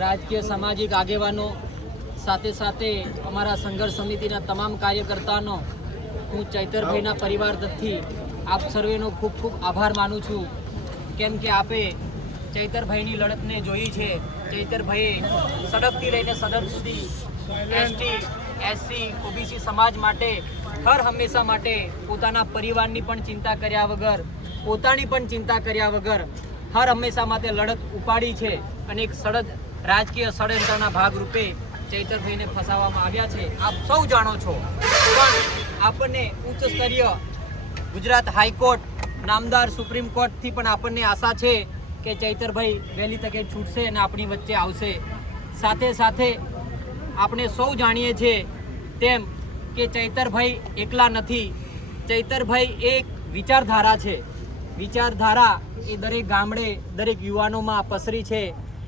રાજકીય સામાજિક આગેવાનો સાથે સાથે અમારા સંઘર્ષ સમિતિના તમામ કાર્યકર્તાનો હું ચૈતરભાઈના પરિવાર તરફથી આપ સર્વેનો ખૂબ ખૂબ આભાર માનું છું, કેમ કે આપે ચૈતરભાઈની લડતને જોઈ છે। ચૈતરભાઈએ સડકથી લઈને સદન સુધી એસટી એસસી ઓબીસી સમાજ માટે હર હંમેશા માટે પોતાના પરિવારની પણ ચિંતા કર્યા વગર, પોતાની પણ ચિંતા કર્યા વગર હર હંમેશા માટે લડત ઉપાડી છે અને એક રાજકીય ષડયંત્રના ભાગરૂપે ચૈતરભાઈને ફસાવવામાં આવ્યા છે। આપ સૌ જાણો છો, પણ આપણને ઉચ્ચ સ્તરીય ગુજરાત હાઈકોર્ટ, નામદાર સુપ્રીમ કોર્ટથી પણ આપણને આશા છે કે ચૈતરભાઈ વહેલી તકે છૂટશે અને આપણી વચ્ચે આવશે। સાથે સાથે આપણે સૌ જાણીએ છીએ તેમ કે ચૈતરભાઈ એકલા નથી। ચૈતરભાઈ એક વિચારધારા છે। વિચારધારા એ દરેક ગામડે, દરેક યુવાનોમાં પસરી છે।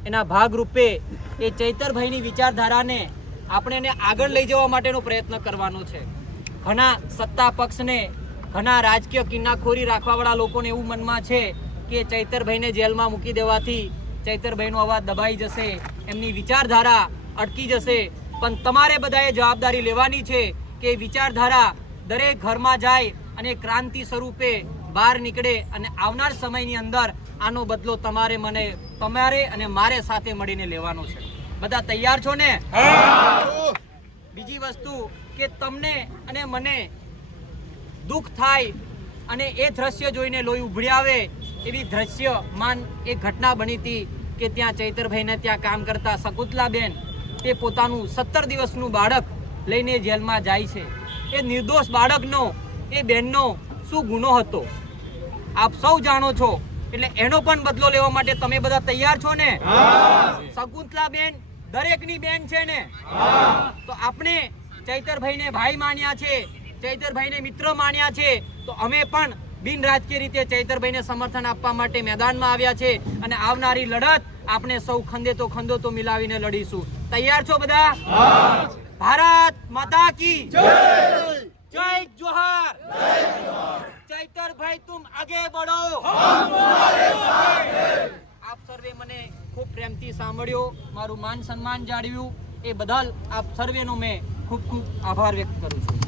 એના ભાગરૂપે એ ચૈતરભાઈની વિચારધારાને આપણે એને આગળ લઈ જવા માટેનો પ્રયત્ન કરવાનો છે। ઘણા સત્તા પક્ષને, ઘણા રાજકીય કિન્નાખોરી રાખવાવાળા લોકોને એવું મનમાં છે કે ચૈતરભાઈને જેલમાં મૂકી દેવાથી ચૈતરભાઈનો અવાજ દબાઈ જશે, એમની વિચારધારા અટકી જશે। પણ તમારે બધાએ જવાબદારી લેવાની છે કે વિચારધારા દરેક ઘરમાં જાય અને ક્રાંતિ સ્વરૂપે બહાર નીકળે અને આવનાર સમયની અંદર આનો બદલો તમારે અને મારે સાથે મળીને લેવાનો છે। બધા તૈયાર છો ને? બીજી વસ્તુ કે તમને અને મને દુઃખ થાય અને એ દ્રશ્ય જોઈને લોહી ઉભળી આવે એવી દ્રશ્યમાન એક ઘટના બની હતી કે ત્યાં ચૈતરભાઈને ત્યાં કામ કરતા શકુંતલાબેન તે પોતાનું 17 દિવસનું બાળક લઈને જેલમાં જાય છે। એ નિર્દોષ બાળકનો, એ બહેનનો શું ગુનો હતો આપ સૌ જાણો છો, એટલે એનો પણ બદલો લેવા માટે તમે બધા તૈયાર છો ને? શકુંતલાબેન દરેકની બેન છે ને? તો આપણે ચૈતરભાઈને ભાઈ માન્યા છે, ચૈતરભાઈને મિત્ર માન્યા છે, તો અમે પણ બિન રાજકીય રીતે ચૈતરભાઈને સમર્થન આપવા માટે મેદાનમાં આવ્યા છે અને આવનારી લડત આપણે સૌ ખંદે તો ખંદો તો મિલાવીને લડીશું। તૈયાર છો બધા? ભારત માતા કી જય, જય જોહાર। ચૈતરભાઈ તુમ આગે બઢો, હમ તમારે સાથ હૈ। આપ સર્વે મને ખૂબ પ્રેમથી સાંભળ્યો, મારું માન સન્માન જાળવ્યું, એ બદલ આપ સર્વેનો મેં ખૂબ ખૂબ આભાર વ્યક્ત કરું છું।